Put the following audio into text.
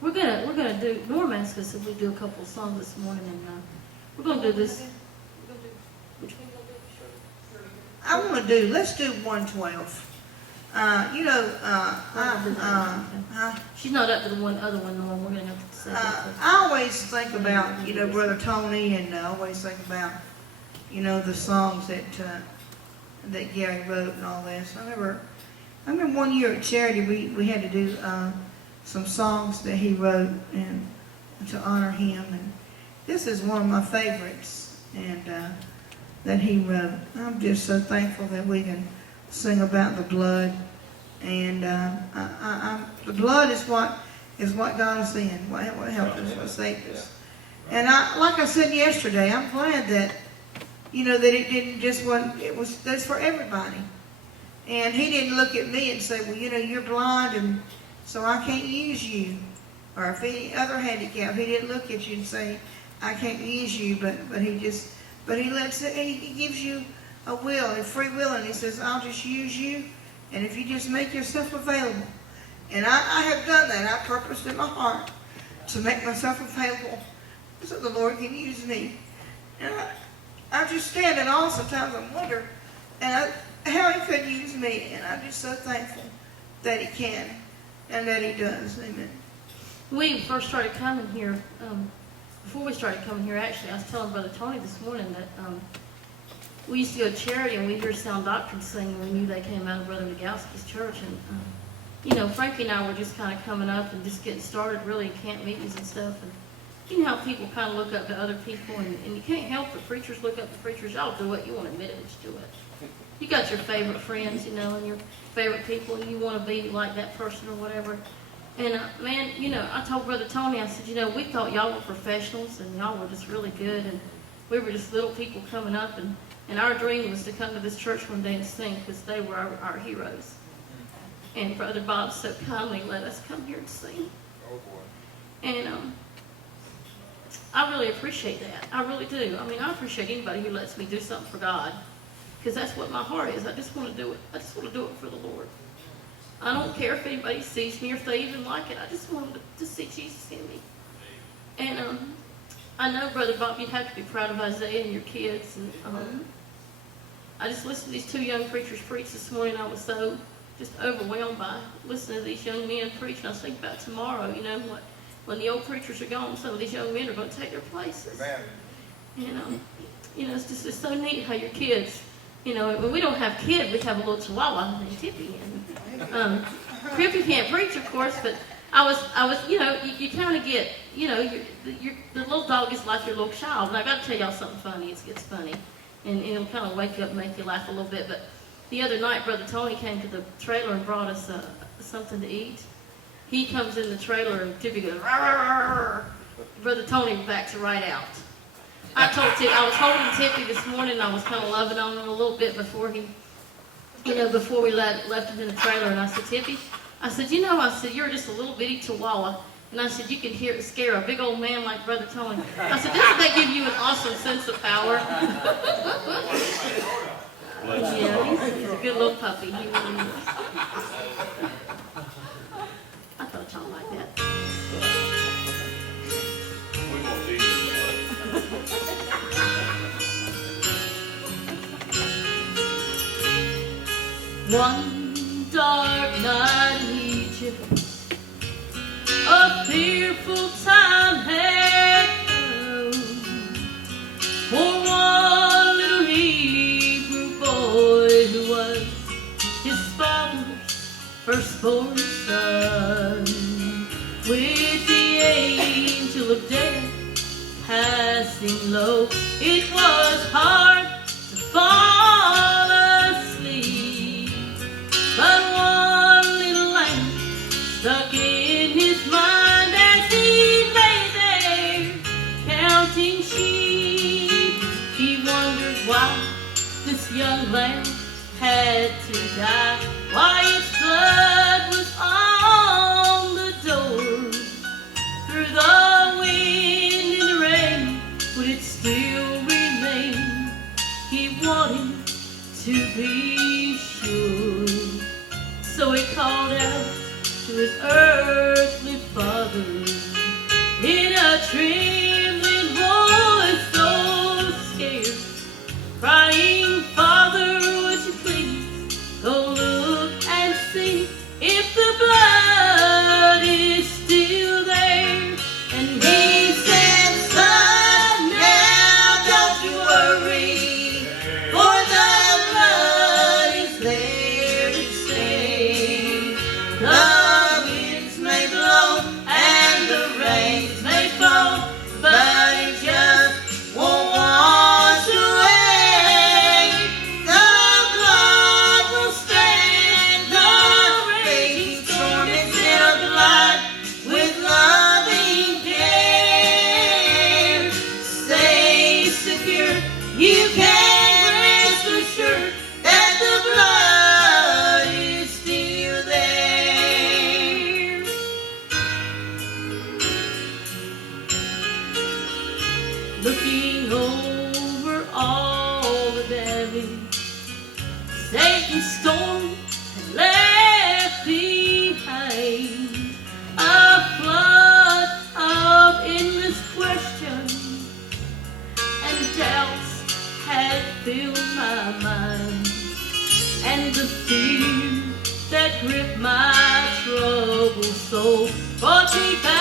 we're gonna do. Norm asked us if we do a couple of songs this morning, and we're gonna do this. Which one? Let's do 112. She's not up to the other one, Norm. We're gonna have to say that. I always think about, Brother Tony, and I always think about, the songs that Gary wrote and all this. I remember one year at Charity, we had to do some songs that he wrote and to honor him, and this is one of my favorites, and that he wrote. I'm just so thankful that we can sing about the blood, and the blood is what got us in, what helped us, what saved us. And like I said yesterday, I'm glad that that it didn't just that's for everybody. And he didn't look at me and say, well, you're blind, and so I can't use you. Or if any other handicap, he didn't look at you and say, I can't use you, but he gives you a will, a free will, and he says, I'll just use you, and if you just make yourself available. And I have done that. I purposed in my heart to make myself available so the Lord can use me. And I just stand and all sometimes I wonder how he could use me, and I'm just so thankful that he can and that he does. Amen. We first started coming here, before we started coming here, actually, I was telling Brother Tony this morning that we used to go to Charity and we'd hear Sound Doctrine sing, and we knew they came out of Brother Nagowski's church. And, Frankie and I were just kind of coming up and just getting started really in camp meetings and stuff. And you know how people kind of look up to other people, and you can't help it. Preachers look up to preachers. Y'all do it. You want to admit it, just do it. You got your favorite friends, and your favorite people, and you want to be like that person or whatever. And, man, I told Brother Tony, I said, we thought y'all were professionals, and y'all were just really good, and we were just little people coming up, and our dream was to come to this church one day and sing, because they were our heroes. And Brother Bob so kindly let us come here and sing. Oh, boy. And I really appreciate that. I really do. I appreciate anybody who lets me do something for God, because that's what my heart is. I just want to do it. I just want to do it for the Lord. I don't care if anybody sees me or if they even like it. I just want them to see Jesus in me. And I know, Brother Bob, you'd have to be proud of Isaiah and your kids. And I just listened to these two young preachers preach this morning. I was so just overwhelmed by listening to these young men preach. And I was thinking about tomorrow, when the old preachers are gone, some of these young men are going to take their places. Amen. It's so neat how your kids, when we don't have kids, we have a little chihuahua named Tippy. And Crippy can't preach, of course, but I was, you kind of get, the little dog is like your little child. And I got to tell y'all something funny. It gets funny, and it'll kind of wake you up and make you laugh a little bit. But the other night, Brother Tony came to the trailer and brought us something to eat. He comes in the trailer and Tippy goes, "Rrr." Brother Tony backs right out. I told Tippy, I was holding Tippy this morning, and I was kind of loving on him a little bit before before we left him in the trailer. And I said, Tippy, I said, you're just a little bitty chihuahua. And I said, you can scare a big old man like Brother Tony. I said, doesn't that give you an awesome sense of power? Yeah, he's a good little puppy. He really is. I thought y'all liked that. We won't be here. One dark night in Egypt, a fearful time had come for one little Hebrew boy who was his father's firstborn son. With the angel of death passing low, it was hard to fall asleep. But one little lamp stuck in his mind as he lay there counting sheep. He wondered why this young lamb had to die, why its blood was on the door. Through the wind and the rain, would it still remain? He wanted to be sure. So he called out to his earthly Father, in a trembling voice, so scared, crying, Father, would you please go look and see if the blood is still there? And he said, son, now don't you worry, for the blood is there to stay. The winds may blow and the rains may fall, but it just won't wash away. The blood will stand the raging storm instead of blood with loving care. Stay secure, you can rest assured that the blood is still there. Looking over all the damage Satan's storm had left behind, a flood of endless questions and doubts had filled my mind, and the fear that gripped my troubled soul brought me back